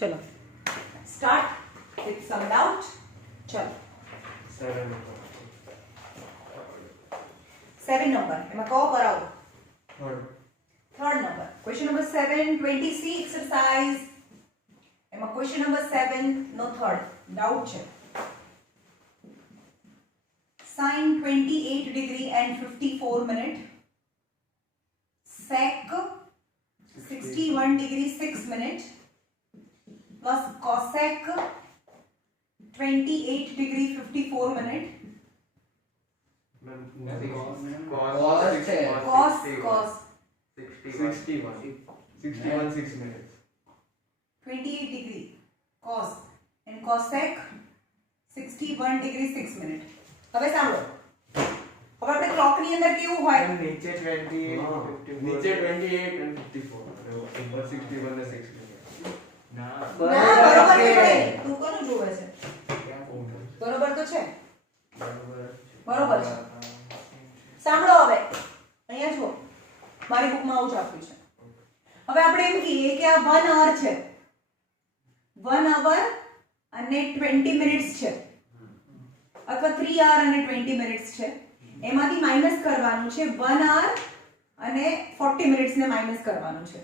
चलो start with some doubt. चलो 7 number એમાં કયો કરાવો? Third number. Question number 7 20C exercise. એમાં ક્વેશ્ચન નંબર 7 નો થર્ડ ડાઉટ છે. sin 28 degree and 54 minute, sec 61 degree 6 minute plus cosec 28 degree 54 minute. Cos 61 6 minutes. 28 degree cos and cosec 61 degree 6 minute. હવે સાંભળો, હવે આપણે ક્લોક ની અંદર કેવું હોય? નીચે 28 નીચે 28 and 54 ઉપર 61 ને 6 minutes. ના બરોબર છે ભાઈ, તું કોનું જોવે છે? બરોબર તો છે, બરોબર છે. સાંભળો હવે અહીંયા જુઓ, મારી બુકમાં આવું જ આપ્યું છે. હવે આપણે એમ કહીએ કે આ 1 hour છે, 1 hour અને 20 minutes છે, અથવા 3 hour અને 20 minutes છે. એમાંથી માઈનસ કરવાનું છે 1 hour અને 40 minutes ને માઈનસ કરવાનું છે.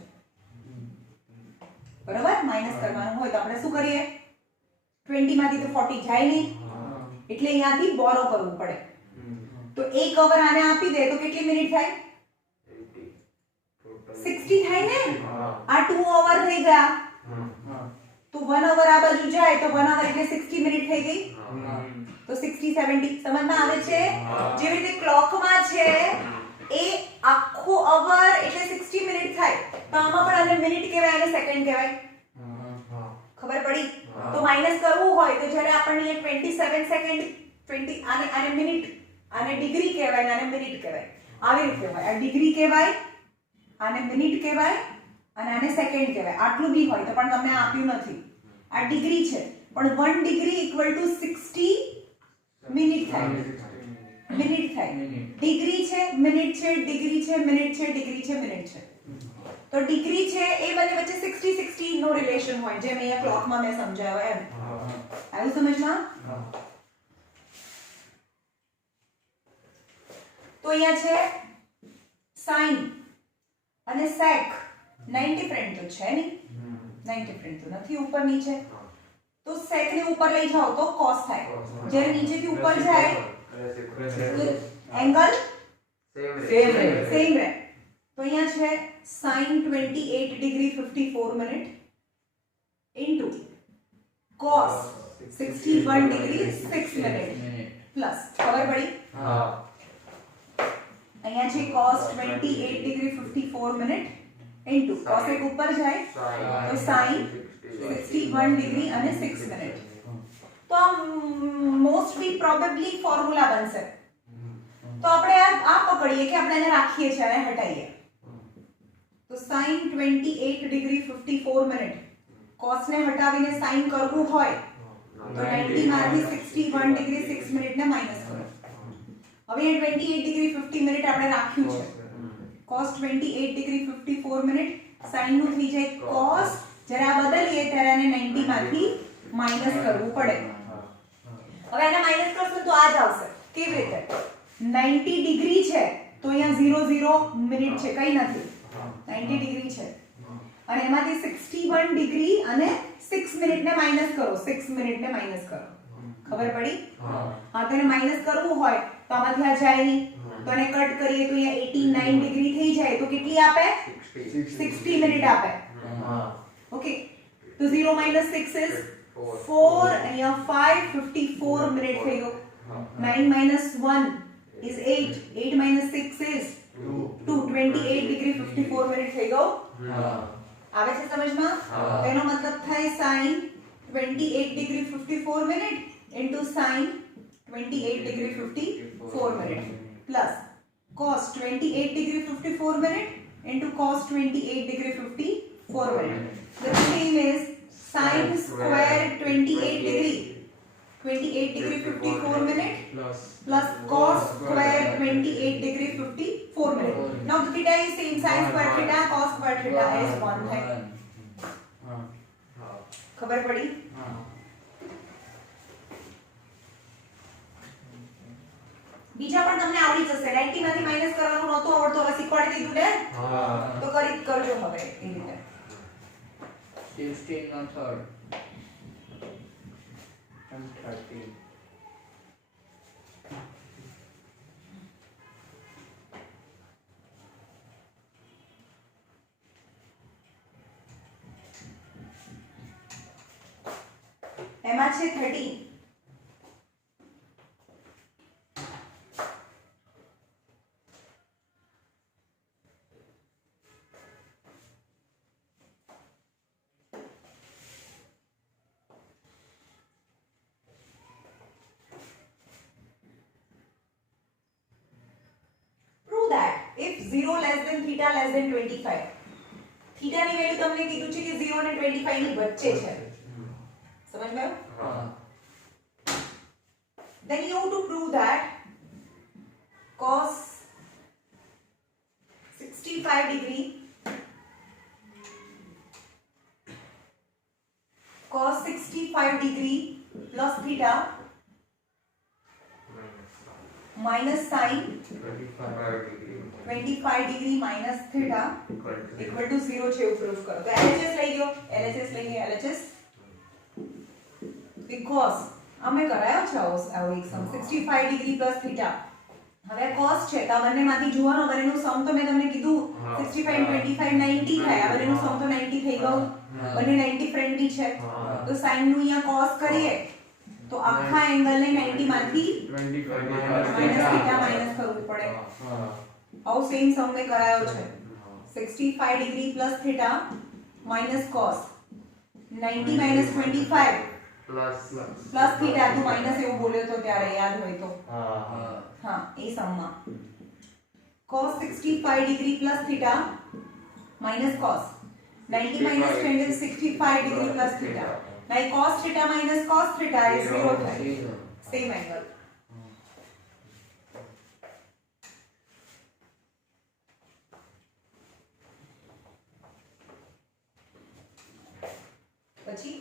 બરાબર? માઈનસ કરવાનું હોય તો આપણે શું કરીએ? 20 માંથી તો 40 જાય નહીં, એટલે અહીંયાથી બોરો કરવું પડે. તો 1 hour આને આપી દે તો કેટલી મિનિટ થાય? 60 થાય ને? આ 2 hour થઈ ગયા. તો 1 hour આ બાજુ જાય તો 1 hour એટલે 60 મિનિટ થઈ ગઈ. તો 60 70 સમજમાં આવે છે? જેવી રીતે ક્લોકમાં છે એ આખો અવર એટલે 60 મિનિટ થાય, તો આમાં પણ આને મિનિટ કહેવાય અને સેકન્ડ કહેવાય. ખબર પડી? તો માઈનસ કરવું હોય તો જ્યારે આપણને 27 સેકન્ડ 20 આને મિનિટ, આને ડિગ્રી કહેવાય અને આને મિનિટ કહેવાય. આવી રીતે હોય. આ ડિગ્રી કહેવાય, આને મિનિટ કહેવાય અને આને સેકન્ડ કહેવાય. આટલું બી હોય તો પણ તમને આપ્યું નથી. આ ડિગ્રી છે પણ 1 ડિગ્રી ઇક્વલ ટુ 60 મિનિટ થાય. મિનિટ થાય. ડિગ્રી છે, મિનિટ છે, ડિગ્રી છે, મિનિટ છે, ડિગ્રી છે, મિનિટ છે. તો ડિગ્રી છે એ બંને વચ્ચે 60 60 નો રિલેશન હોય, જેમ અહીંયા ક્લોકમાં મેં સમજાવ્યો એમ. આવ્યું સમજમાં? તો અહીંયા છે sin અને sec. 9 ડિફરન્ટ તો છે નહીં, 9 ડિફરન્ટ તો નથી ઉપર નીચે. તો sec ને ઉપર લઈ જાઓ તો cos થાય. જ્યારે નીચેથી ઉપર જાય એંગલ સેમ રહે. તો અહીંયા છે sin 28 degree 54 minute into cos 61 degree 6 minute plus. ખબર પડી? અહીંયા છે cos 28 degree 54 minute into cosec ઉપર જાય તો sin 61 degree અને 6 minute. તો મોસ્ટલી પ્રોબેબલી ફોર્મ્યુલા બનશે. તો આપણે આ પકડીએ કે આપણે એને રાખીએ છીએ અને હટાઈએ. તો sin 28 degree 54 minute cos ને હટાવીને sin કરવું હોય તો 90 માંથી 61 degree 6 minute ને માઈનસ કરો. હવે 28 degree 50 minute આપણે રાખ્યું છે. cos 28 degree 54 minute sin નું થઈ જાય cos. જ્યારે આ બદલીએ ત્યારે આને 90 માંથી માઈનસ કરવું પડે. હવે આને માઈનસ કરશો તો આ જ આવશે. કેવી રીતે? 90 ડિગ્રી છે તો અહીંયા 00 મિનિટ છે, કઈ નથી. 90 ડિગ્રી છે અને એમાંથી 61 ડિગ્રી અને 6 મિનિટ ને માઈનસ કરો. 6 મિનિટ ને માઈનસ કરો. ખબર પડી? હા, તેને માઈનસ કરવું હોય તો આમાંથી આ જાય નહીં, તો એને કટ કરીએ તો અહીંયા 89 ડિગ્રી થઈ જાય. તો કેટલી આપે? 60 મિનિટ આપે. ઓકે, તો 0 minus 6 is 4. અહીંયા 5 54 મિનિટ થઈ ગયો. 9 minus 1 is 8. 8 minus 6 is 2. 28 degree 54 minute થઈ ગયો. આવે છે સમજમાં? તેનો મતલબ થાય sin 28 degree 54 minute into sin 28 degree 54 minute plus cos 28 degree 54 minute into cos 28 degree 54 minute. The same is sin square 28 degree 54 minute plus cos square 28 degree 54 minute. Now the theta is same, sin square theta, cos square theta is 1 thing. ખબર પડી? બીજા પણ તમને આવડી જશે. 90 માંથી minus કરવાનું નહોતું આવડતું, હવે શીખવાડી દીધું ને, તો કરી કરજો હવે એ રીતે. 16 નો થર્ડ and 13. એમાં છે 30. Prove that if 0 less than theta less than 25, theta ની વેલ્યુ તમને કીધું છે કે 0 અને 25 ની વચ્ચે છે. समझ में आया? Then you have to prove that cos 65 degree plus theta minus sin 25 degree minus theta equal to 0 છે એવું પ્રૂફ કરો. તો LHS લઈ ગયો, LHS લઈ ગયો, LHS because અમે કરાયો છે આવો એક સમ 65 ડિગ્રી પ્લસ થીટા. હવે cos છે તો આ બંનેમાંથી જોવાનો, બંનેનું સમ તો મેં તમને કીધું 65 and 25 90 થાય. આ બંનેનું સમ તો 90 થઈ ગયું, બંને 90 ફ્રેન્ડલી છે. તો sin નું અહીંયા cos કરીએ તો આખા એંગલને 90 માંથી 25 માઈનસ થીટા માઈનસ કરવું પડે. આવો સેમ સમ મેં કરાયો છે 65 degree plus theta minus cos 90 minus 25 plus theta. તું માઈનસ એવું બોલ્યો તો ત્યારે યાદ હોય તો હા એ સમમાં cos 65 degree plus theta minus cos 90 minus 20 is 65 degree plus theta. Now cos theta minus cos theta is 0 થાય. Same angle. પછી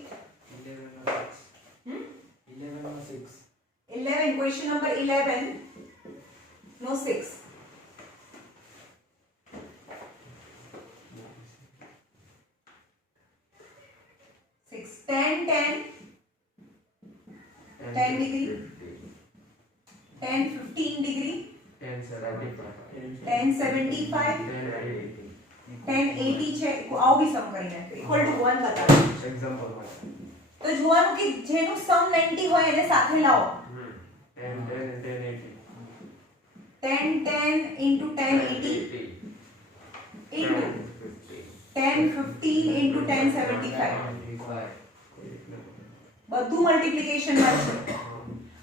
11 question number 11 no 6. 10 degree 10 15 degree 10 75 10 80 છે. આવું બી સમ કરીને ઇક્વલ ટુ 1 બતાવો. એક્ઝામ્પલ માટે તો જોવાનું કે જેનું સમ 90 હોય એને સાથે લાવો. 10 into 1080 into 10 15 into 1075 બધું મલ્ટીપ્લિકેશન માં છે.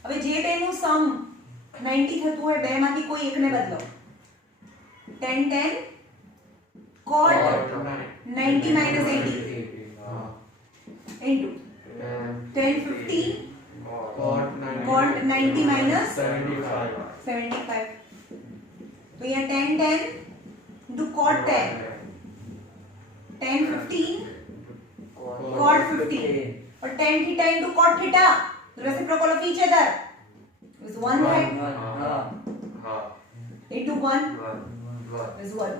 હવે જે બેનું સમ 90 થતું હોય બે માંથી કોઈ એકને બદલો. 10 cot 90 minus 80 into 10 15 cot 90 minus 75. तो यहाँ 10 into cot 10 10 15 cot 15 और tan theta into cot theta, the reciprocal of each other is 1 right into 1 is 1.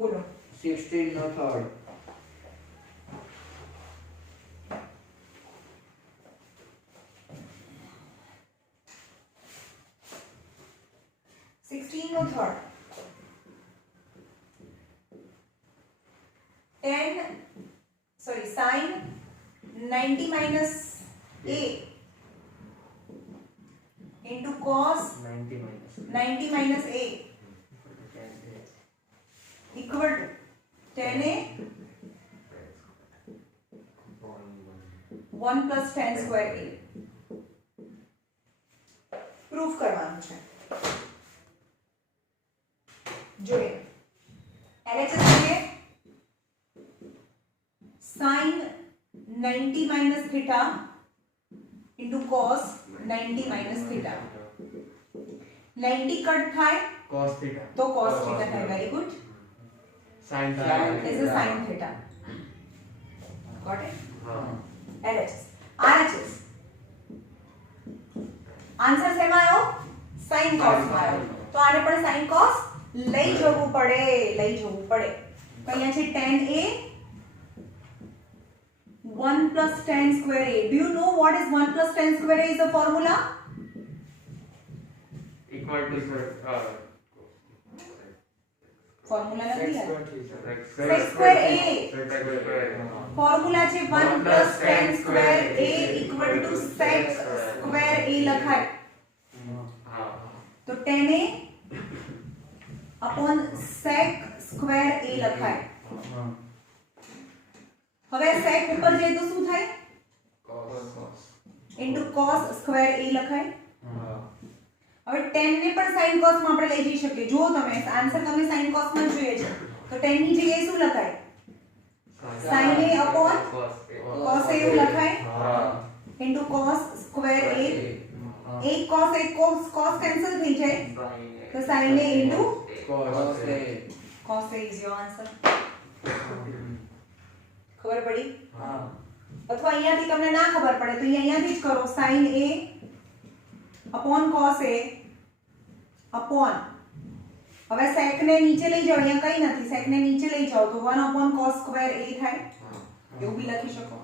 बोलो 16 no third 16 no third 10 sorry sin 90 minus a into cos 90 minus a equal to 10a 1 plus tan square a. Proof કરવાનું છે. જોઈએ LHS જોઈએ sin 90 minus theta cos 90 minus theta. 90 cut થાય cos theta તો cos theta થાય. Very good. sin This is sin theta. Got it? LHS. RHS. Answer શેમાં આવ્યો? sin cos માં આવ્યો. તો આને પણ sin cos લઈ જવું પડે. તો અહીંયા છે tan a 1 plus tan square a. Do you know what is 1 plus tan square a is the formula? equal to Formula નથી યાર. sec square a. square formula છે 1 plus tan square a equal to sec square a લખાય. તો tan a upon sec square a લખાય. હવે sec ઉપર જાય તો શું થાય? cos into cos square a લખાય. હવે tan ને પણ sin cos માં આપણે લઈ જઈ શકીએ. જો તમે આન્સર તમે sin cos માં જોઈએ છે તો tan ની જગ્યાએ શું લખાય? sin a upon cos a એવું લખાય into cos square a. એક cos cancel થઈ જાય તો sin a into cos a is your answer. ખબર પડી? અથવા અહીંયાથી તમને ના ખબર પડે તો અહીંયાથી જ કરો. sin a upon cos a upon હવે sec ને નીચે લઈ જાઓ. અહીંયા કઈ નથી. sec ને નીચે લઈ જાઓ તો 1 upon cos square a થાય. એવું બી લખી શકો.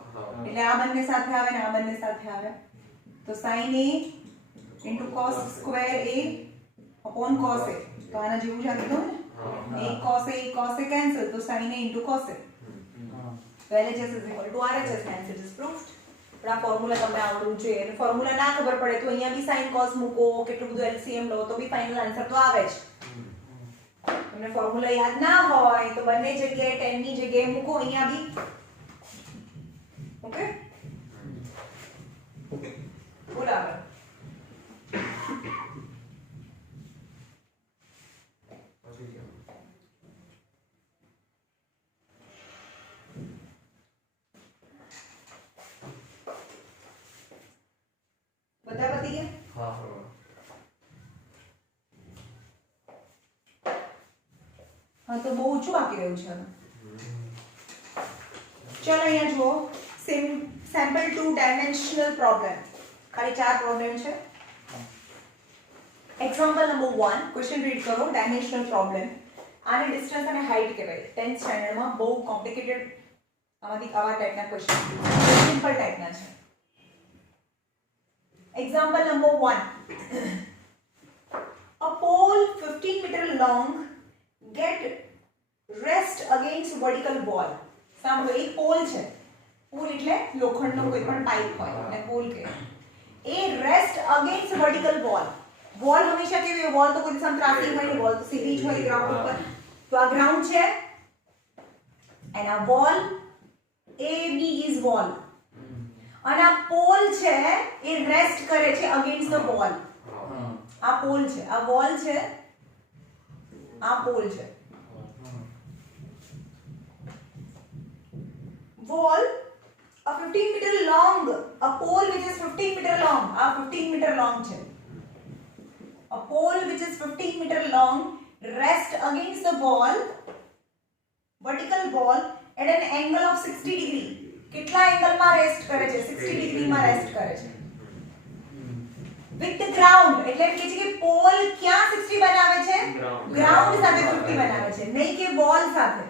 એટલે આ બંને સાથે આવે ને આ બંને સાથે આવે તો sin a into cos square a upon cos a. તો આના જેવું જ આ કીધું ને. એક cos a cancel તો sin a into cos a. તો LHS is equal to RHS. Hence it is proved. પણ આ ફોર્મ્યુલા તમને આવડવું જોઈએ. અને ફોર્મ્યુલા ના ખબર પડે તો અહીંયા બી sin cos મૂકો, કેટલું બધું LCM લો તો બી ફાઇનલ આન્સર તો આવે જ. તમને ફોર્મ્યુલા યાદ ના હોય તો બંને જગ્યાએ tan ની જગ્યાએ મૂકો. અહીંયા બી ઓકે. બોલ આગળ. બધા પતી ગયા? હા તો બહુ ઓછું બાકી રહ્યું છે. ચલો અહીંયા જુઓ. Sample 2 dimensional problem. ખાલી 4 પ્રોબ્લેમ છે. એક્ઝામ્પલ નંબર 1 ક્વેશ્ચન રીડ કરો. Dimensional problem. આને ડિસ્ટન્સ અને હાઇટ કહેવાય. 10th સ્ટાન્ડર્ડમાં બહુ કોમ્પ્લિકેટેડ આમાંથી આવા ટાઈપના ક્વેશ્ચન સિમ્પલ ટાઈપના છે. Example number 1. A pole 15 meter long get rest against vertical wall. સાંભળો, એક પોલ છે. પોલ એટલે લોખંડનો કોઈ પણ પાઇપ હોય અને પોલ કહેવાય. એ rest against vertical wall. Wall હંમેશા કેવી હોય? વોલ તો કોઈ દિવસ ત્રાસી હોય ને, વોલ તો સીધી જ હોય ગ્રાઉન્ડ ઉપર. તો આ ગ્રાઉન્ડ છે and આ વોલ AB is wall. અને આ પોલ છે એ રેસ્ટ કરે છે અગેન્સ્ટ ધ વોલ. આ પોલ છે, આ વોલ છે, આ પોલ છે. wall a 15 meter long, a pole which is 15 meter long. આ 15 meter long છે. A pole which is 15 meter long rest against the wall, vertical wall at an angle of 60 degree. કેટલા એંગલમાં rest કરે છે? 60 ડિગ્રીમાં rest કરે છે. With ground એટલે કે છે કે પોલ ક્યાં 60 બનાવે છે? ગ્રાઉન્ડ સાથે 50 બનાવે છે, નહીં કે વોલ સાથે.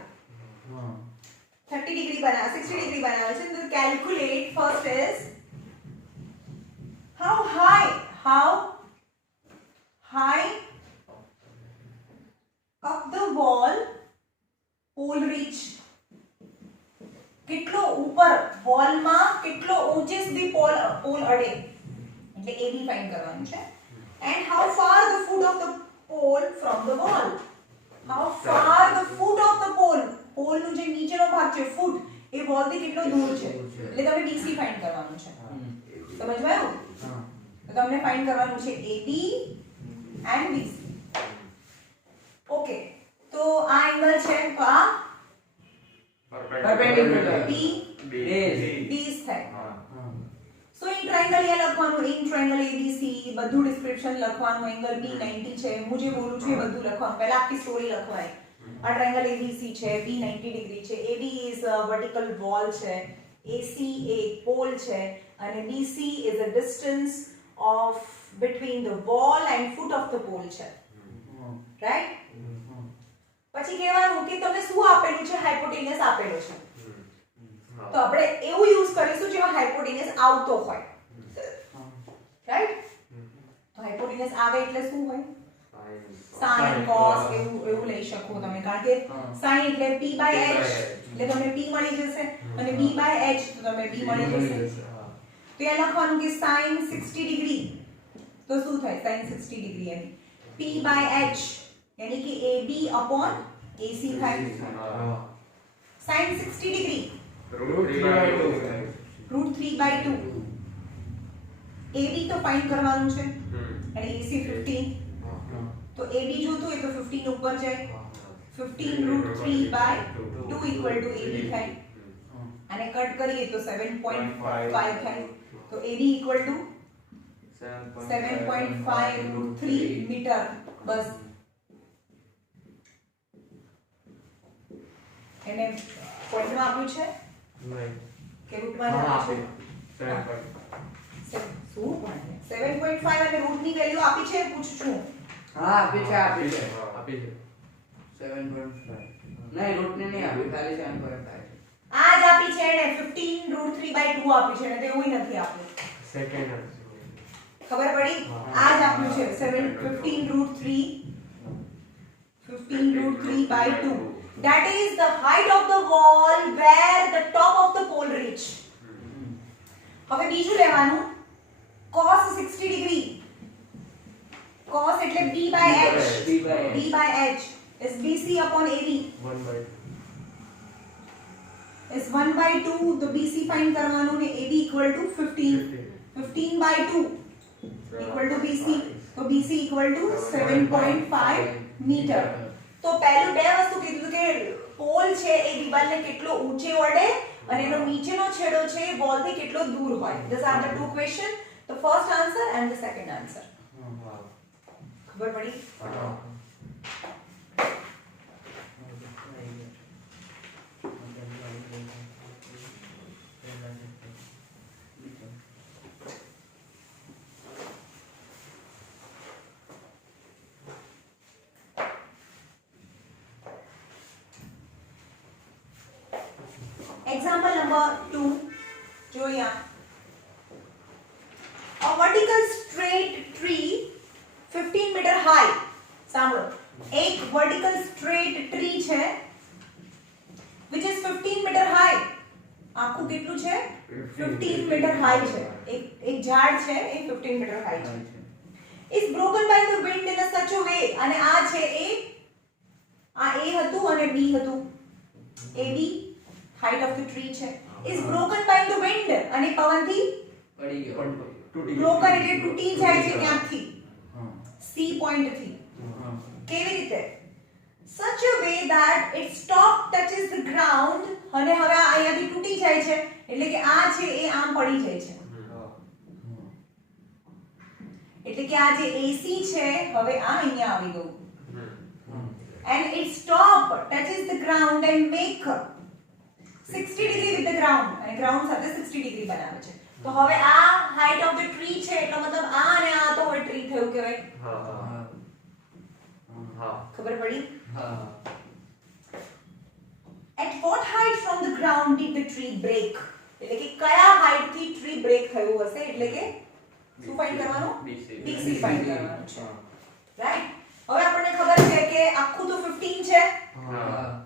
30 ડિગ્રી બનાવે, 60 ડિગ્રી બનાવે છે. તો calculate first is how high up the wall pole reach. કેટલો ઉપર વોલમાં કેટલો ઊંચે સુધી પોલ અડે એટલે એ બી ફાઇન્ડ કરવાનું છે. and how far the foot of the pole from the wall. how far the foot of the pole, પોલનો જે નીચેનો ભાગ છે ફૂટ, એ વોલ થી કેટલો દૂર છે એટલે તમને BC ફાઇન્ડ કરવાનું છે. સમજમાં આવ્યું? તો તમને ફાઇન્ડ કરવાનું છે AB and BC. ઓકે, તો આ એંગલ છે તો આ perpendicular B base base થાય. So in triangle અહીંયા લખવાનું ઇન ટ્રાયેંગલ ABC બધું ડિસ્ક્રિપ્શન લખવાનું એંગલ B90 છે હું જે બોલું છું એ બધું લખવાનું પહેલા આખી સ્ટોરી લખવાની આ ટ્રાયેંગલ ABC છે B 90 ડિગ્રી છે AB ઇઝ વર્ટિકલ વોલ છે AC એ પોલ છે અને BC is a distance of between the wall and foot of the pole છે રાઈટ પછી કહેવાનું કે તમને શું આપેલું છે હાઇપોટેન્યુસ આપેલું છે તો આપણે એવું યુઝ કરીશું જેમાં હાઇપોટેન્યુસ આવતો હોય રાઈટ તો હાઇપોટેન્યુસ આવે એટલે શું હોય sin cos એવું લઈ શકો તમે કારણ કે sin એટલે p h એટલે તમને p મળી જશે અને b h તો તમને b મળી જશે તો એ લખવાનું કે sin 60 ડિગ્રી તો શું થાય sin 60 ડિગ્રી यानी p h यानी कि ab upon ac થાય sin 60 ડિગ્રી √3/2 ab તો ફાઇન્ડ કરવાનું છે અને ac 15 તો ab જોતું હોય તો 15 ઉપર જાય 15 √3/2 = ab થાય અને કટ કરીએ તો 7.5 થાય તો ab = 7.5 √3 મીટર બસ એને પોઈન્ટમાં આપ્યું છે નહીં કે રૂટમાં આપ્યું છે 7.5 અને રૂટની વેલ્યુ આપી છે પૂછું છું हाँ आपी છે 7.5 नहीं रूट ने नहीं आपी खाली 7.5 આ જ આપી છે એને 15 √3/2 આપી છે અને તે એવું નથી આપ્યું સેકન્ડ ખબર પડી આ જ આપ્યું છે 15 √3/2 that is the height of the wall where the top of the pole reach હવે બીજું લેવાનું cos 60 ડિગ્રી cos એટલે b by h is bc upon ab 1/2 is 1/2 तो bc फाइंड करवानो ने ab equal to 15 15/2 equal to bc तो bc equal to 7.5 metre तो પહેલું બે વસ્તુ કીધું કે પોલ છે એ દિવાલને કેટલો ઊંચે ઓળે અને એનો નીચેનો છેડો છે એ વોલ થી કેટલો દૂર હોય this are the two question the first answer and the second answer ખબર પડી Example number 2 जो यहाँ a vertical straight tree 15 meter high સાંભળો એક vertical straight tree છે which is 15 meter high આખું કેટલું છે 15 meter high છે એક ઝાડ છે એ 15 meter high છે is broken by the wind in a such a way અને આ છે a હતું અને b હતું ab height of the tree છે is broken by the wind અને પવનથી પડી ગયો broken એટલે તૂટી જાય છે ક્યાંથી c point થી કેવી રીતે such a way that its top touches the ground અને હવે આ અહીંયાથી તૂટી જાય છે એટલે કે આ છે એ આમ પડી જાય છે એટલે કે આ જે AC છે હવે આ અહીંયા આવી ગયું and its top touches the ground and make 60 degree with the ground અને ground સાથે 60 degree બનાવે છે તો હવે આ height of the tree છે એટલે મતલબ આ અને આ તો હોય ટ્રી થયું કહેવાય ખબર પડી at what height from the ground did the tree break એટલે કે કયા હાઈટ થી ટ્રી બ્રેક થયું હશે એટલે કે શું ફાઇન્ડ કરવાનું BC ફાઇન્ડ કરવાનું છે રાઈટ હવે આપણને ખબર છે કે આખું તો 15 છે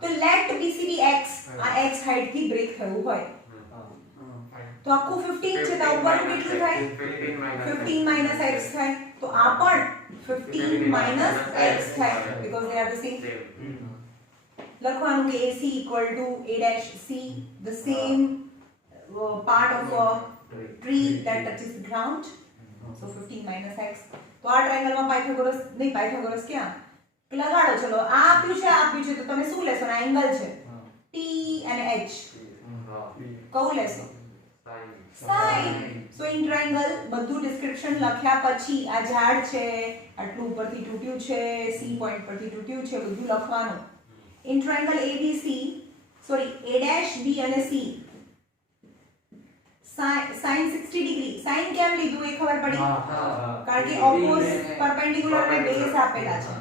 તો let BC be x આ x હાઈટ થી બ્રેક થયું હોય તો આખું 15 છે તો ઉપરનું કેટલું થાય 15 - x થાય તો આ પણ 15 - x થાય because they are the same લખવાનું કે AC equal to a' c the same part of a tree that touches the ground so 15 - x તો આ ટ્રાયેંગલ માં પાયથાગોરસ ક્યાં લગાડો ચલો આ આપ્યું છે તો તમે શું લેશો આ એંગલ છે T અને H કયું લેશો સાઈન. સો ઇન ટ્રાયેંગલ બધું ડિસ્ક્રિપ્શન લખ્યા પછી આ ઝાડ છે, આટલું ઉપરથી તૂટ્યું છે, સી પોઈન્ટ પરથી તૂટ્યું છે, બધું લખવાનું. In triangle ABC, sorry A dash B અને C સાઈન 60 ડિગ્રી. સાઈન કેમ લીધું એ ખબર પડી? કારણ કે ઓપોઝિટ પરપેન્ડિક્યુલર અને બેઝ આપેલા છે.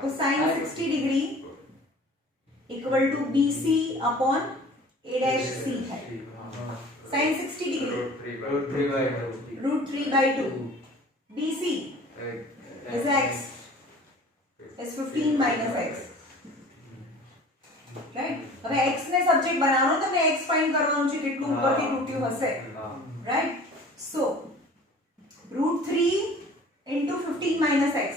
તો sine 60 degree equal to BC upon A dash C થાય. Sine 60 degree √3/2 BC is x is 15 minus x. Right. હવે x ને સબ્જેક્ટ બનાવવાનો, તમને x ફાઇન્ડ કરવાનું છે કેટલું ઉપરથી તૂટ્યું હશે. Right. So √3 into 15 minus x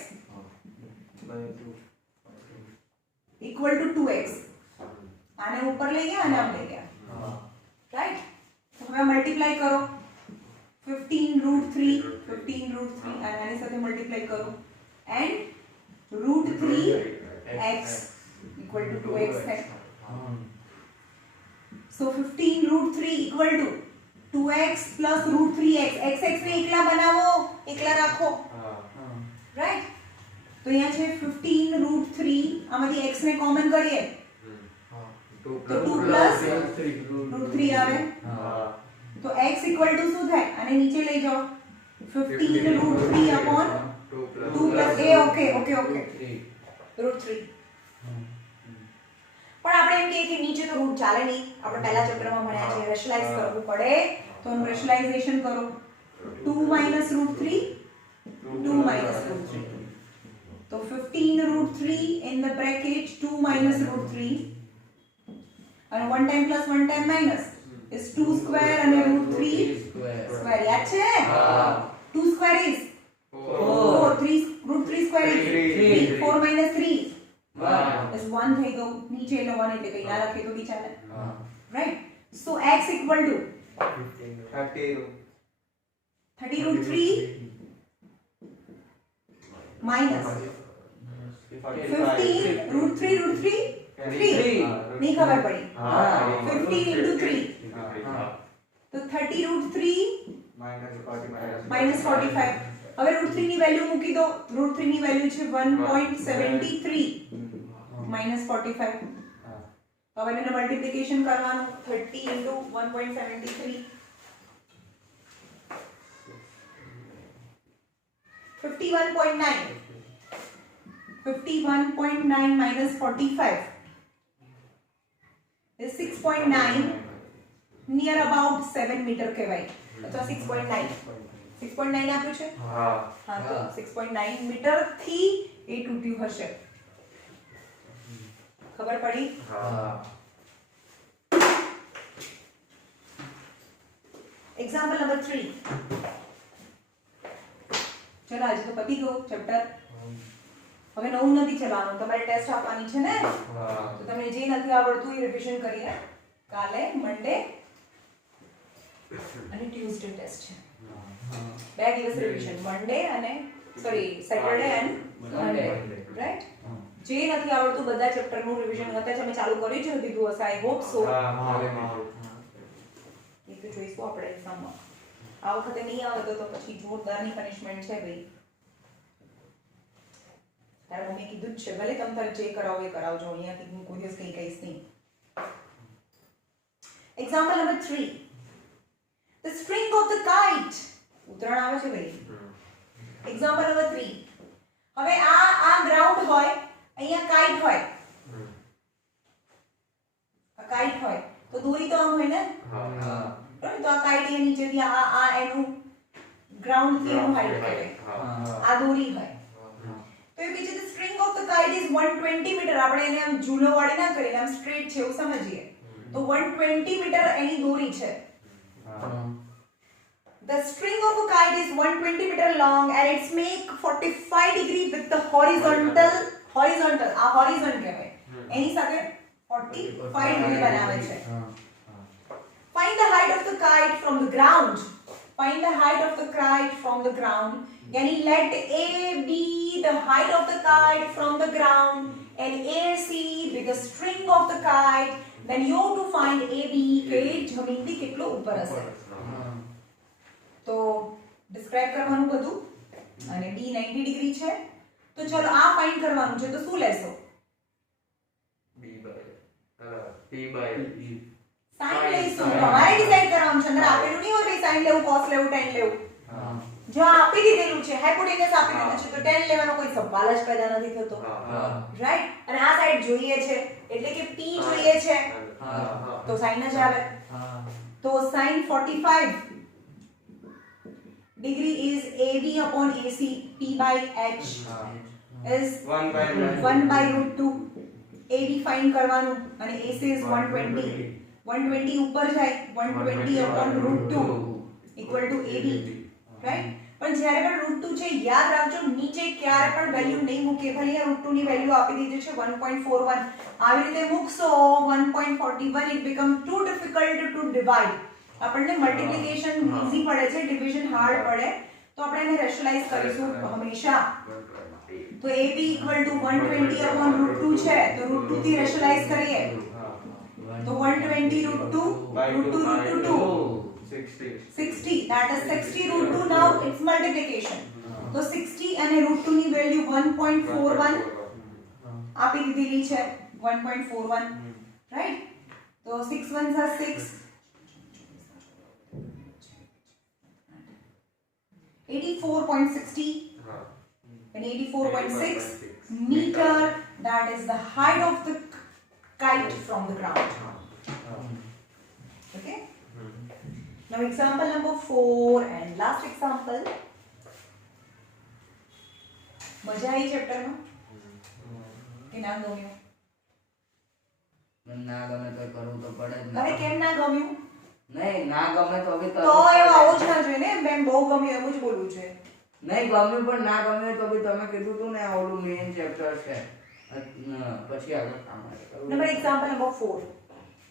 equal to 2x. આને ઉપર લઈ ગયા અને આમ લઈ ગયા. રાઈટ. તો હવે મલ્ટીપ્લાય કરો 15 √3 અને આની સાથે મલ્ટીપ્લાય કરો and √3x equal to 2x है. So 15 √3 equal to 2x plus √3x. x ને એકલા બનાવો, એકલા રાખો. રાઈટ. તો અહીંયા છે 15 √3, આમાંથી x ને કોમન કરીએ તો 2 plus √3 આવે. તો x equal to શું થાય? આને નીચે લઈ જાઓ 15 √3 upon 2 plus a. ઓકે √3. પણ આપણે એમ કહીએ કે નીચે તો રૂટ ચાલે નહીં. આપણે પહેલા ચેપ્ટરમાં ભણ્યા છે રેશનલાઇઝ કરવું પડે, તો એનું રેશનલાઇઝેશન કરો 2 minus √3 2 minus √3. તો 15 √3 in the bracket 2 minus √3 અને 1 time plus 1 time minus is 2 square અને √3 square. યાદ છે? 2 square is 4. 3 √3 square is 3. 4 minus 3 is 1 થઈ ગયું. નીચે એટલે 1 એટલે કઈ ના લખે તો બી ચાલે. Right. So x equal to 30 √3 minus 15 √3 3 નહીં ખબર પડી. 15 into 3 તો 30 √3 minus 45. હવે √3 ની વેલ્યુ મૂકી દો. √3 ની વેલ્યુ છે 1.73 minus 45. હવે એને મલ્ટીપ્લિકેશન કરવાનું 30 into 1.73 51.9 minus 45 is 6.9, near about 7 meter કહેવાય. અથવા 6.9 આપ્યું છે. હા તો 6.9 મીટર થી એ તૂટ્યું હશે. ખબર પડી? Example number 3. ચલો આજે તો પતી ગયો ચેપ્ટર. હવે નવું નથી ચલાવવાનું, તમારે ટેસ્ટ આપવાની છે ને. તો તમને જે નથી આવડતું એ રિવિઝન કરીએ. કાલે મંડે અને ટ્યુઝડે ટેસ્ટ છે. 2 દિવસ રિવિઝન, મંડે અને sorry Saturday and Monday. Right. જે નથી આવડતું બધા ચેપ્ટરનું રિવિઝન હતા અમે ચાલુ કરી જ દીધું હશે. I hope so. એ તો જોઈશું આપણે એક્ઝામમાં. આ વખતે નહીં આવે તો પછી જોરદારની પનિશમેન્ટ છે ભાઈ. તારે મમ્મી કીધું જ છે ભલે તમે તારે જે કરાવો એ કરાવજો, અહીંયાથી હું કોઈ દિવસ કંઈ કહીશ નહીં. Example number 3. The string of the kite. ઉતરાણ આવે છે ભાઈ. Example number 3. હવે આ ગ્રાઉન્ડ હોય, અહીંયા કાઇટ હોય. આ કાઇટ હોય તો દોરી તો આમ હોય ને. બરાબર. તો આ કાઇટ એ નીચેથી આ એનું ગ્રાઉન્ડ થી એનું હાઈટ કરે. આ દોરી હોય. તો એ બીજે the string of the kite is 120 metre. આપણે એને આમ ઝૂલો વાળી ના કરીએ, આમ સ્ટ્રેટ છે એવું સમજીએ. તો 120 મીટર એની દોરી છે. The string of a kite is 120 meter long and it's make 45 degree with the horizontal. આ horizon કહેવાય. એની સાથે 45 degree બનાવે છે. Find the height of the kite from the ground. Find the height of the kite from the ground. Yani let A be the height of the kite from the ground and AC be the string of the kite then you have to find AB કે જમીનથી કેટલો ઉપર હશે. તો describe કરવાનું બધું અને B 90 degree છે. તો ચલો આ ફાઇન્ડ કરવાનું છે, તો શું લેશો? સાઇન લેશું. તમારે ડિસાઈડ કરવાનું છે, અંદર આપેલું નહીં હોય કે સાઇન લેવું, કોસ લેવું, tan લેવું. જો આપી દીધેલું છે, હાઇપોટેનસ આપી દીધું છે, તો tan લેવાનો કોઈ સવાલ જ પેદા નથી થતો, રાઈટ? અને આ સાઈડ જોઈએ છે એટલે કે P જોઈએ છે, તો સાઇન જ આવે. તો sin 45 degree is AB upon AC. P by H is 1 by root 2. AB find કરવાનું અને AC is 120. 120 ઉપર જાય, 120 upon root 2 equal to AB, right? પણ જ્યારે પણ root 2 છે, યાદ રાખજો નીચે ક્યારે પણ વેલ્યુ નહીં મૂકે. ભલે આ root 2 ની વેલ્યુ આપી દીધી છે 1.41, આવી રીતે મૂકશો 1.41, it becomes too difficult to divide. આપણને મલ્ટીપ્લિકેશન ઈઝી પડે છે, ડિવિઝન હાર્ડ પડે, તો આપણે એને રેશનલાઇઝ કરીશું હંમેશા. તો AB equal to 120 upon root 2 છે, તો root 2 થી રેશનલાઇઝ કરીએ તો 120 root 2 root 2 root 2 60, that is 60 root 2. now it's multiplication. તો 60 અને root 2 ની વેલ્યુ 1.41 આપી દીધેલી છે, 1.41, રાઈટ? તો 6 ones are 6, 84.60 and 84.6 meter, that is the height of the kite from the ground. Okay, now example number 4 and last example. મજા આવી chapter માં કે ના ગમ્યું? મને ના ગમે તો કરવું તો પડે જ. અરે કેમ ના ગમ્યું? નહીં, ના ગમે તો બી તો એવો આવું જ ના જોઈએ ને, મેં બહુ ગમ્યું એવું જ બોલવું છે. નહીં ગમ્યું પણ ના ગમ્યું તો બી તમે કીધું તું ને આવડું મેઇન ચેપ્ટર છે, પછી આગળ કામ આવે. Number example number 4.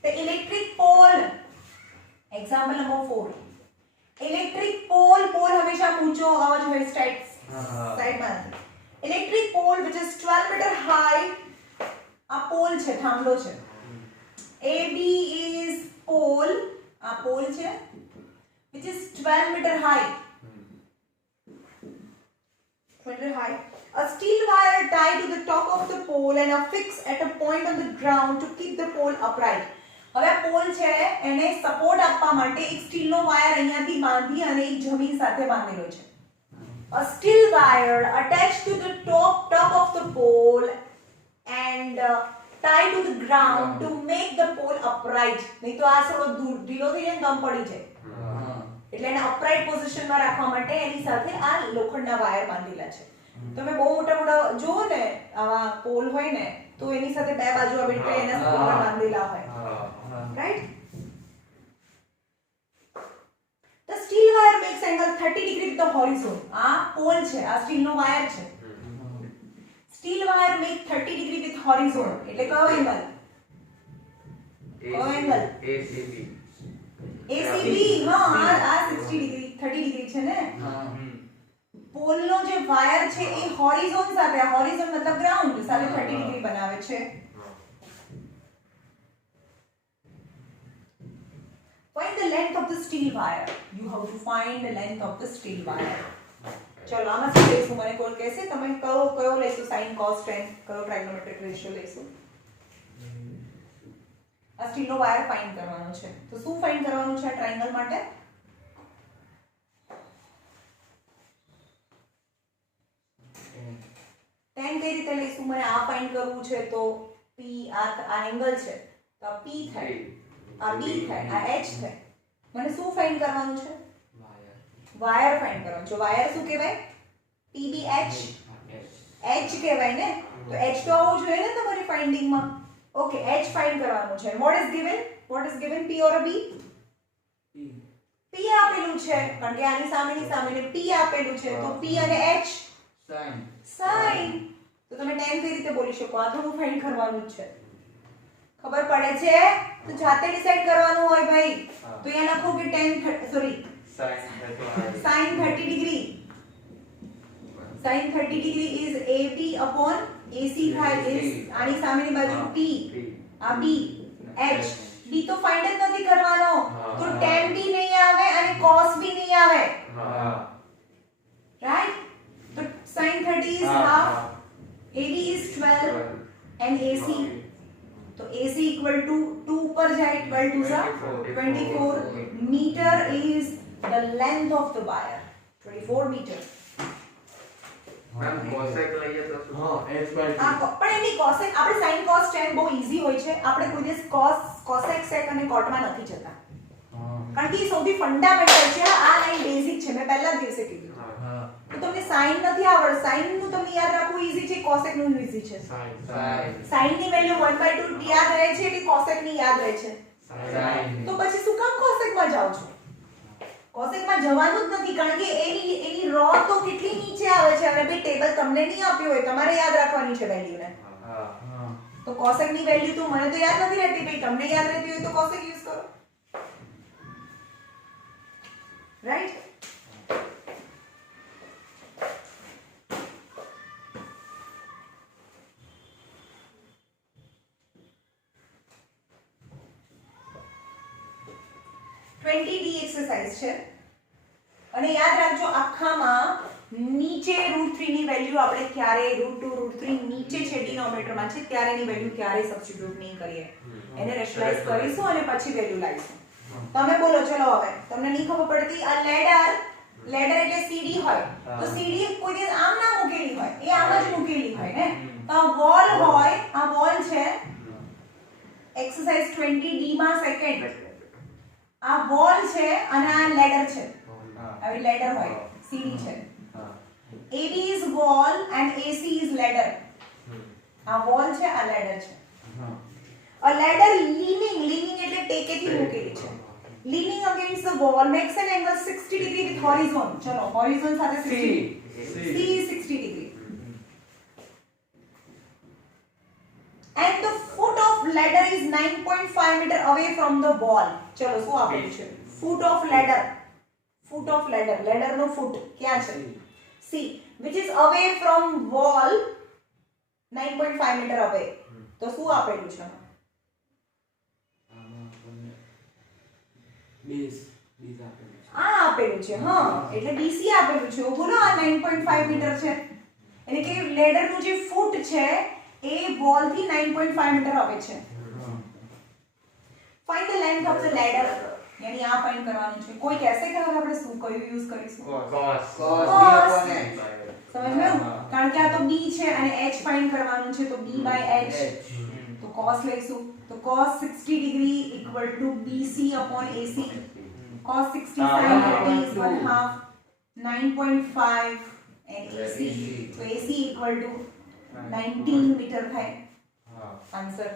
The electric pole. Example number 4. Electric pole. Pole હંમેશા ઊંચો અવાજ હોય સાઈડ માં. Electric pole which is 12 meter high. આ pole છે, થાંભલો છે. AB is pole. આ pole છે which is 12 meter high. 12 meter high. A steel wire tied to the top of the pole and affixed at a point on the ground to keep the pole upright. હવે આ pole છે એને support આપવા માટે એક સ્ટીલનો wire અહીંયાથી બાંધી અને એક જમીન સાથે બાંધેલો છે. A steel wire attached to the top of the pole and tied to the ground to make the pole upright. નહીં તો આ થોડો ઢીલો થઈ જાય ને દમ પડી જાય, એટલે એને અપરાઇટ પોઝિશનમાં રાખવા માટે એની સાથે આ લોખંડના વાયર બાંધેલા છે. તમે બહુ મોટા મોટા જોવો ને આવા પોલ હોય ને, તો એની સાથે બે બાજુ આવી રીતે એના સપોર્ટ બાંધેલા હોય, right? The steel wire makes angle 30 degree with the horizon. આ પોલ છે, આ સ્ટીલનો વાયર છે. Steel wire make 30 degree with horizon, એટલે કયો એંગલ? કયો એંગલ? ACB. હા, આ 60 degree 30 degree છે ને. પોલનો જે વાયર છે એ હોરિઝોન સાથે, હોરિઝોન મતલબ ગ્રાઉન્ડ સાથે 30 ડિગ્રી બનાવે છે. Find the length of the steel wire. You have to find the length of the steel wire. ચલો આમાં શું લઈશું? મને કોણ કહેશે? તમે કયો લઈશું? sin cos tan કયો ટ્રાઇગોનોમેટ્રિક રેશિયો લઈશું? આ સ્ટીલનો વાયર ફાઇન્ડ કરવાનો છે. તો શું ફાઇન્ડ કરવાનું છે ટ્રાયંગલ માટે? tan કઈ રીતે લઈશું? મને આ ફાઇન્ડ કરવું છે તો p, આ એંગલ છે તો આ p થાય, આ b થાય, આ h થાય. મને શું ફાઇન્ડ કરવાનું છે? વાયર ફાઇન્ડ કરવાનું છે. વાયર શું કહેવાય? pbh. h કહેવાય ને, તો h તો આવવું જોઈએ ને તમારી ફાઇન્ડિંગમાં. ઓકે, h ફાઇન્ડ કરવાનું છે. what is given p or a b? p આપેલું છે, કારણ કે આની સામેની p આપેલું છે, તો p અને h sin. તો તમે tan કઈ રીતે બોલી શકો? આ થોડું ફાઇન્ડ કરવાનું જ છે. ખબર પડે છે? તો જાતે ડિસાઈડ કરવાનું હોય ભાઈ. તો અહીંયા લખો કે sin 30 degree. sin 30 degree is AB upon AC થાય, is આની સામેની બાજુ p, આ b, h b તો ફાઇન્ડ જ નથી કરવાનો તો tan બી નહીં આવે અને cos બી નહીં આવે રાઈટ તો sin 30 is half ab is 12 and ac तो AC equal to 2 पर जाए 12 to 24 meter is the length of the wire 24 meter ma'am cosec લઈએ તો શું હા h by 2 પણ એની કોસેક આપણે sin cos tan બહુ ઈઝી હોય છે આપણે કોઈ દિવસ cos cosec sec અને cot માં નથી જતા કારણ કે સૌથી ફંડામેન્ટલ છે આ લાઈન બેઝિક છે મેં પહેલા જ દિવસે કીધું તો તમને sin નથી આવડ sin નું તમને યાદ રાખવું ઈઝી છે cosec નું ઈઝી છે sin ની વેલ્યુ 1/2 યાદ રહે છે કે cosec ની યાદ રહે છે તો પછી શું કામ cosec માં જાવ છો cosec માં જવાનું જ નથી કારણ કે એની રો તો કેટલી નીચે આવે છે અને બે ટેબલ તમને નહીં આપ્યું હોય તમારે યાદ રાખવાની છે વેલ્યુ ને તો cosec ની વેલ્યુ તો મને તો યાદ નથી રહેતી ભાઈ તમને યાદ રહેતી હોય તો cosec યુઝ કરો રાઈટ डी एक्सरसाइज છે અને યાદ રાખજો આખામાં નીચે √3 ની વેલ્યુ આપણે ક્યારે √2 √3 નીચે છે ડિનોમિનેટરમાં છે ત્યારે એની વેલ્યુ ક્યારે સબસ્ટિટ્યુટ નહીં કરીએ એને રેશનલાઇઝ કરીશું અને પછી વેલ્યુ લાવીશું તમે બોલો ચલો હવે તમને નહીં ખબર પડતી આ લેડર એટલે સીડી હોય તો સીડી કોઈ દિવસ આમ ના મૂકેલી હોય એ આમ જ મૂકેલી હોય ને તો આ વોલ હોય આ વોલ છે એક્સરસાઇઝ 20 ડી માં સેકન્ડ આ વોલ છે અને આ લેડર છે હવે લેડર હોય સીડી છે AB is wall and AC is ladder આ વોલ છે આ લેડર છે a ladder leaning એટલે ટેકેથી મૂકેલી છે leaning against the wall makes an angle 60 degree with horizon ચલો horizon સાથે 60 C is 60 degree and the foot of ladder is 9.5 meter away from the wall ચલો શું આપેલું છે foot of ladder ladder no foot ક્યાં છે C which is away from wall 9.5 meter away તો શું આપેલું છે આ આપેલું છે હા એટલે BC આપેલું છે બોલો આ 9.5 મીટર છે એટલે કે લેડર નું જે ફૂટ છે એ વોલ થી 9.5 મીટર આવે છે find the length of the ladder यानी આ ફાઇન્ડ કરવાનું છે કોઈ કહેશે કે હવે આપણે શું કયું યુઝ કરીશું cos સમજ્યું કારણ કે આ તો b છે અને h ફાઇન્ડ કરવાનું છે તો b/h તો cos લઈશું તો cos 60 degree equal to bc upon ac cos 60 sin 30 is 1/2 9.5 and ac so ac equal to 19 meter થાય answer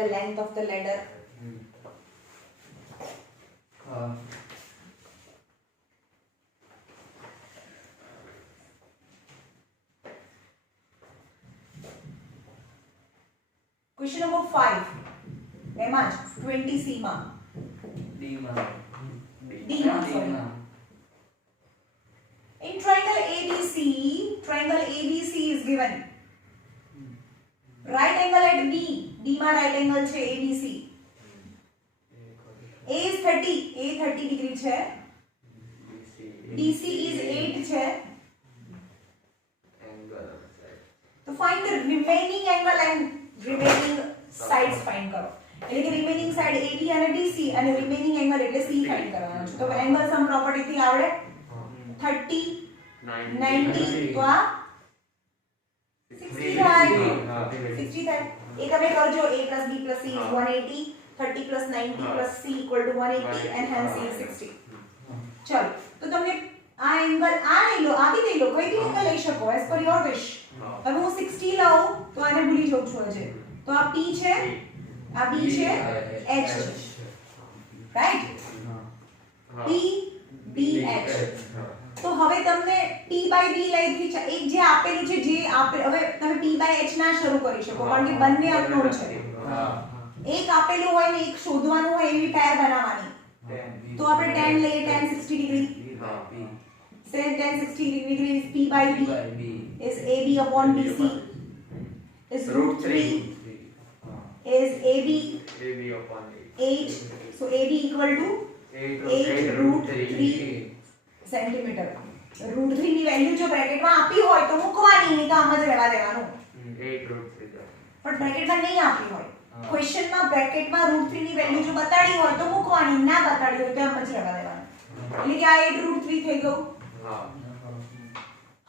the length of the ladder Question number 5 એમાં 20C માં D માં sorry in triangle ABC is given right angle at B માં right angle છે ABC A is 30 degree છે BC is 8 છે તો find the remaining angle and remaining sides find કરો એટલે કે remaining side AB અને DC અને remaining angle એટલે C find કરવાનો છે તો angle sum property થી આવડે 30 90 તો આ 60 થાય 60 થાય એ તમે કરજો A plus B plus C is 180 30 plus 90 plus C equal to 180 and hence C is 60 ચલો તો તમને આ એંગલ આ લઈ લો આ બી લઈ લો કોઈ બી એંગલ લઈ શકો as per your wish હવે હું 60 લઉં તો આને ભૂલી જાઉં છું હજે તો આ P છે આ B છે H છે રાઈટ P B H તો હવે તમને P/B લઈથી એક જે આપેલું છે જે હવે તમે P/H ના શરૂ કરી શકો કારણ કે બંને અનનોન છે એક આપેલું હોય ને એક શોધવાનું હોય એવી પેર બનાવવાની તો આપણે tan લઈએ tan 60 degree say tan 60 degree is P/B is AB upon BC is √3 is AB AB upon 8, so AB equal to 8 root 3 centimeter. root 3 ની વેલ્યુ જો બ્રેકેટમાં આપી હોય તો મૂકવાની, નહીં તો આમ જ રહેવા દેવાનું. 8 root 3 જાય. પણ બ્રેકેટમાં નહીં આપી હોય, ક્વેશ્ચનમાં બ્રેકેટમાં રૂટ 3 ની વેલ્યુ જો બતાડી હોય તો મૂકવાની, ના બતાડી હોય તો આમ જ રહેવા દેવાનું. એટલે કે આ 8 રૂટ 3 થઈ ગયું. હા.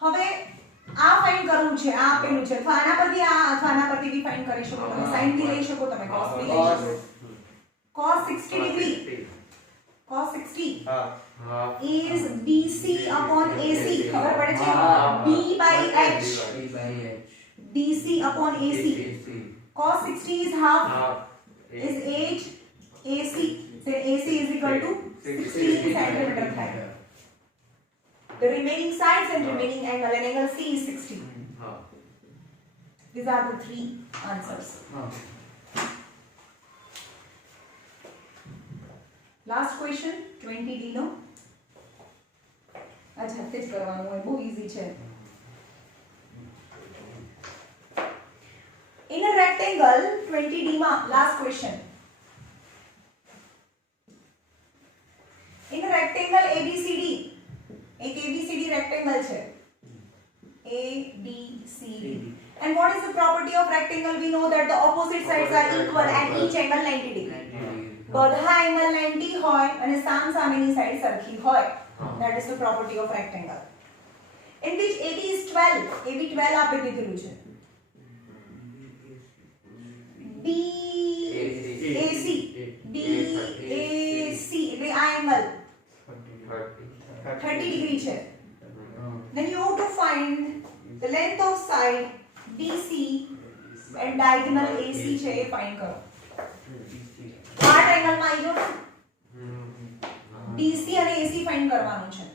હવે આ ફાઇન્ડ કરવું છે, આ આપેલું છે, તો આના પરથી આ અથવા આના પરથી બી ફાઇન્ડ કરી શકો તમે. sin થી લઈ શકો તમે, cos થી લઈ શકો. cos 60 ડિગ્રી, cos 60 હા. is BC upon AC. ખબર પડે છે? B by H. BC upon AC. cos 60 is half, is 8 AC. So AC is equal to 16 centimeter થાય. The remaining sides and remaining angle, and angle C is 60. હા. These are the three answers. Last question 20D નો. આ જાતે જ કરવાનું હોય, બહુ easy છે. In a rectangle 20D માં last question. In a rectangle ABCD, एक ABCD rectangle છે. ABCD. And what is the property of rectangle? We know that the opposite sides are equal and each angle 90 degree. બધા angle 90 હોય અને સામસામેની side સરખી હોય. That is the property of rectangle. In which AB is 12. AB 12 આપી દીધેલું છે. BAC. BAC એટલે આ એંગલ 30 degree છે. Then you have to find the length of side BC and diagonal AC છે એ find કરો. આ ટ્રાયંગલમાં આવી જાઓ. BC અને AC find કરવાનું છે.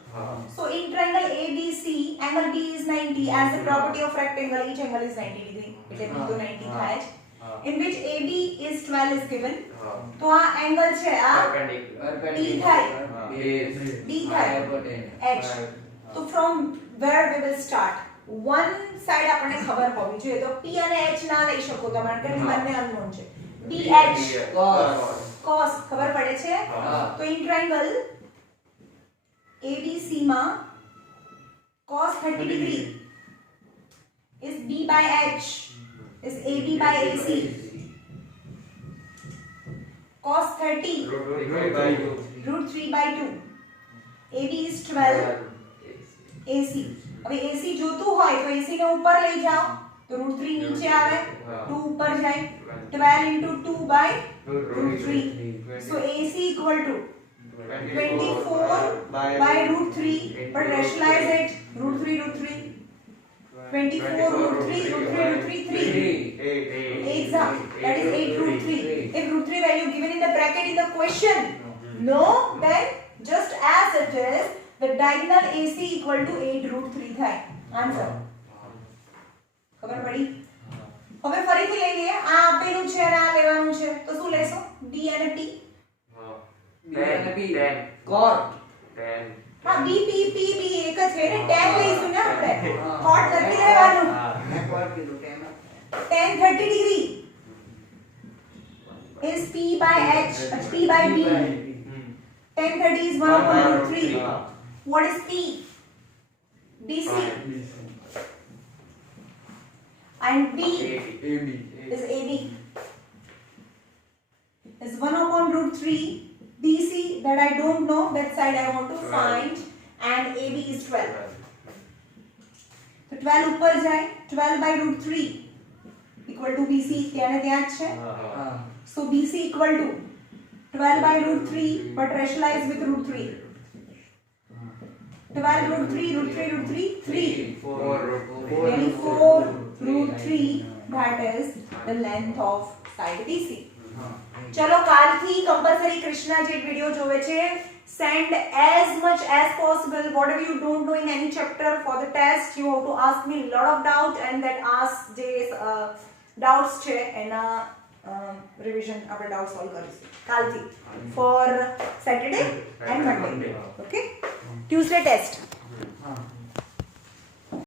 So in triangle ABC, angle B is 90. As the property of rectangle, each angle is 90 degree. એટલે B તો 90 થાય જ. In which AB is 12 is given. તો આ એંગલ છે આ D થાય. D થાય. H. So from where we will start? One side આપણે ખબર હોવી જોઈએ. તો P અને H ના લઈ શકો તમારે, કે બંને અનનોન છે. DH cos ખબર પડે છે? તો in triangle ABC માં cos 30 degree is B by H is AB by AC. Cos 30 root 3 by 2. AB is 12 AC. હવે AC જોતું હોય તો AC ને ઉપર લઈ જાઓ તો root 3 નીચે આવે, 2 ઉપર જાય, 12 into 2 by root 3. So AC equal to 24 by root 3, but rationalize it, root 3 root 3. 24 root 3 root 3 root 3 3. Exact. That is 8 root 3. If root 3 value given in the bracket in the question, no, then just as it is, the diagonal AC equal to 8 root 3 થાય. Answer. ખબર પડી? હવે ફરીથી લઈ લઈએ. આ આપેલું છે અને આ લેવાનું છે, તો શું લેશો? D અને P. cot. હા, B P P B એક જ છે ને, tan લઈશું ને આપણે. cot નથી લેવાનું. મેં cot કીધું, tan. tan 30 degree is P by H, P by B. Tan 30 is 1 upon root 3. What is P? BC. And B is AB. Is 1 upon root 3. BC that I don't know, that side I want to find, and AB is 12. So 12 ઉપર જાય, 12 by root 3 equal to BC. ત્યાં ને ત્યાં જ છે. So BC equal to 12 by root 3, but rationalize with root 3. 12 root 3 root 3 root 3 3. 24 root 3, that is the length of side BC. ચલો કાલથી compulsory Krishna જે વિડિયો જોવે છે, send as much as possible whatever you don't know in any chapter for the test. You have to ask me a lot of doubt, and that ask જે doubts છે એના revision આપણે doubt solve કરીશું કાલથી for Saturday and Monday. Okay, Tuesday test.